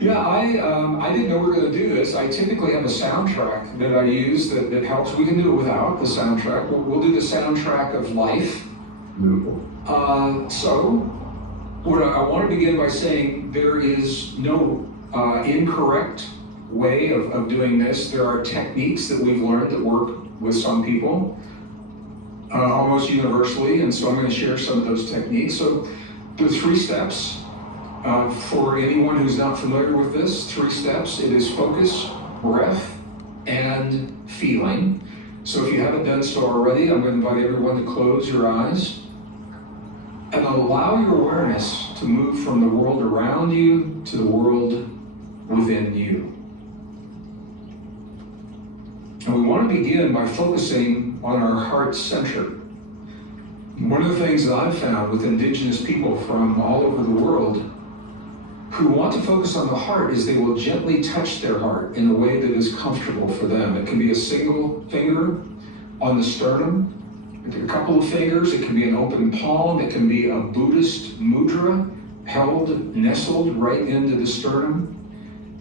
Yeah, I didn't know we were going to do this. I typically have a soundtrack that I use that helps. We can do it without the soundtrack. We'll do the soundtrack of life. Beautiful. So, what I want to begin by saying there is no incorrect way of doing this. There are techniques that we've learned that work with some people almost universally, and so I'm going to share some of those techniques. So, there are 3 steps. For anyone who's not familiar with this, 3 steps. It is focus, breath, and feeling. So if you haven't done so already, I'm going to invite everyone to close your eyes and allow your awareness to move from the world around you to the world within you. And we want to begin by focusing on our heart center. One of the things that I've found with indigenous people from all over the world who want to focus on the heart is they will gently touch their heart in a way that is comfortable for them. It can be a single finger on the sternum, a couple of fingers, it can be an open palm, it can be a Buddhist mudra held, nestled right into the sternum.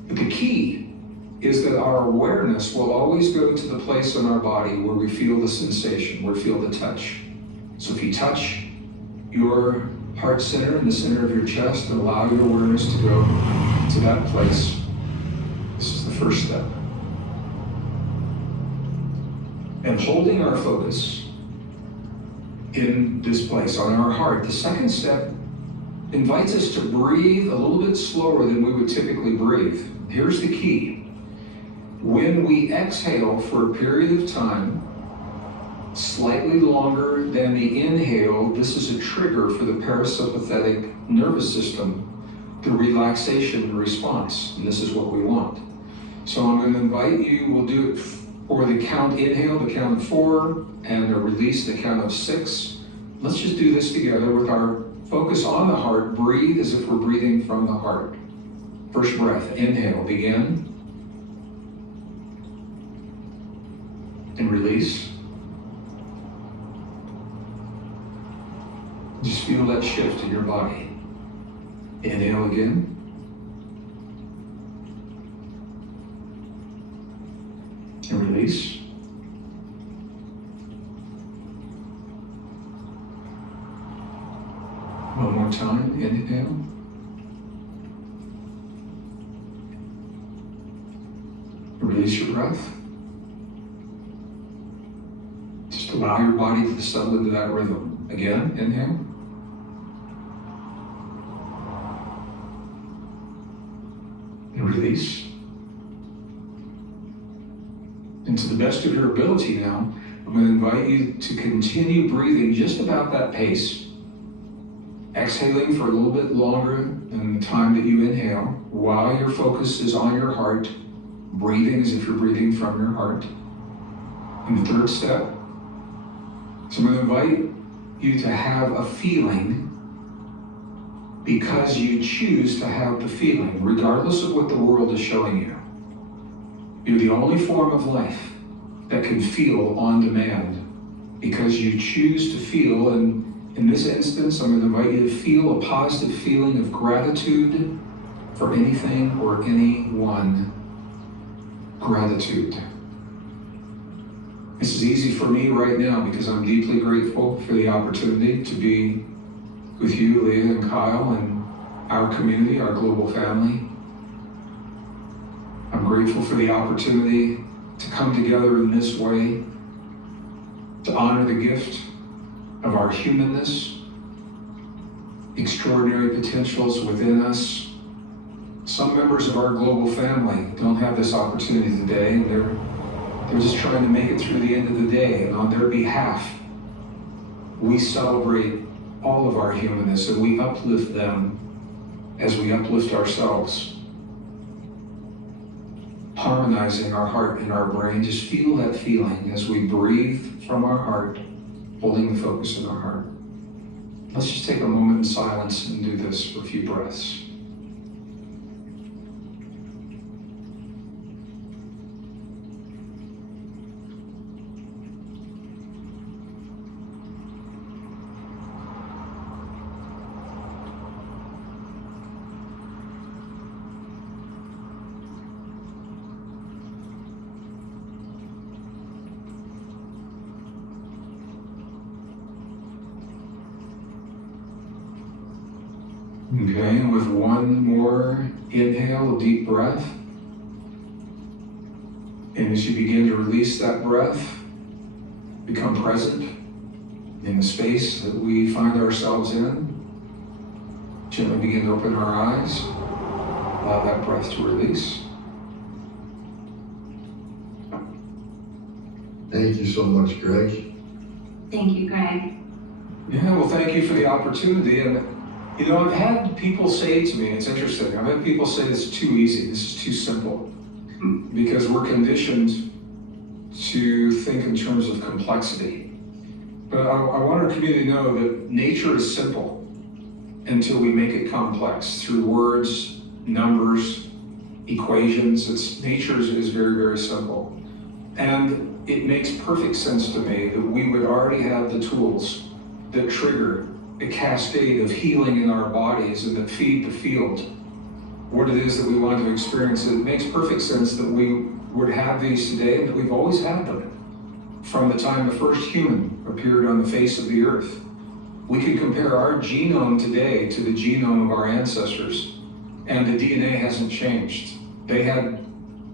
But the key is that our awareness will always go to the place in our body where we feel the sensation, where we feel the touch. So if you touch your heart center in the center of your chest and allow your awareness to go to that place. This is the first step. And holding our focus in this place on our heart, the second step invites us to breathe a little bit slower than we would typically breathe. Here's the key. When we exhale for a period of time, slightly longer than the inhale, this is a trigger for the parasympathetic nervous system, the relaxation response, and this is what we want. So I'm going to invite you, we'll do it for the count inhale, the count of 4, and a release, the count of 6. Let's just do this together with our focus on the heart. Breathe as if we're breathing from the heart. First breath, inhale, begin, and release. Just feel that shift in your body. Inhale again. And release. One more time, inhale. Release your breath. Just allow your body to settle into that rhythm. Again, inhale. And release. And to the best of your ability now, I'm going to invite you to continue breathing just about that pace. Exhaling for a little bit longer than the time that you inhale, while your focus is on your heart, breathing as if you're breathing from your heart. And the third step, so I'm going to invite you to have a feeling because you choose to have the feeling, regardless of what the world is showing you. You're the only form of life that can feel on demand because you choose to feel, and in this instance, I'm going to invite you to feel a positive feeling of gratitude for anything or anyone. Gratitude. This is easy for me right now because I'm deeply grateful for the opportunity to be with you, Leah and Kyle, and our community, our global family. I'm grateful for the opportunity to come together in this way, to honor the gift of our humanness, extraordinary potentials within us. Some members of our global family don't have this opportunity today, and they're just trying to make it through the end of the day, and on their behalf, we celebrate all of our humanness, and we uplift them as we uplift ourselves. Harmonizing our heart and our brain, just feel that feeling as we breathe from our heart, holding the focus in our heart. Let's just take a moment in silence and do this for a few breaths. Okay, and with one more inhale, a deep breath. And as you begin to release that breath, become present in the space that we find ourselves in. Gently begin to open our eyes. Allow that breath to release. Thank you so much, Greg. Thank you, Greg. Yeah, well, thank you for the opportunity. And, you know, I've had people say to me, it's interesting, I've had people say this is too easy, this is too simple, because we're conditioned to think in terms of complexity. But I want our community to know that nature is simple until we make it complex through words, numbers, equations. Nature is very, very simple. And it makes perfect sense to me that we would already have the tools that trigger a cascade of healing in our bodies and that feed the field what it is that we want to experience. It makes perfect sense that we would have these today and that we've always had them from the time the first human appeared on the face of the earth. We can compare our genome today to the genome of our ancestors, and the DNA hasn't changed. They had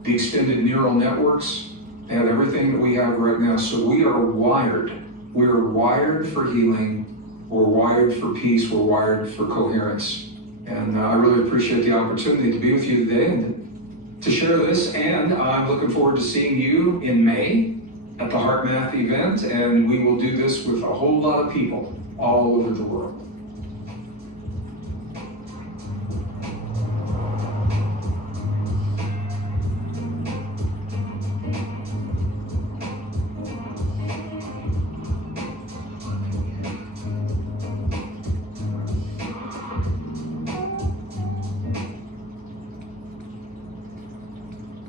the extended neural networks, they had everything that we have right now. So we are wired. We're wired for healing. We're wired for peace. We're wired for coherence. And I really appreciate the opportunity to be with you today and to share this. And I'm looking forward to seeing you in May at the Heart Math event. And we will do this with a whole lot of people all over the world.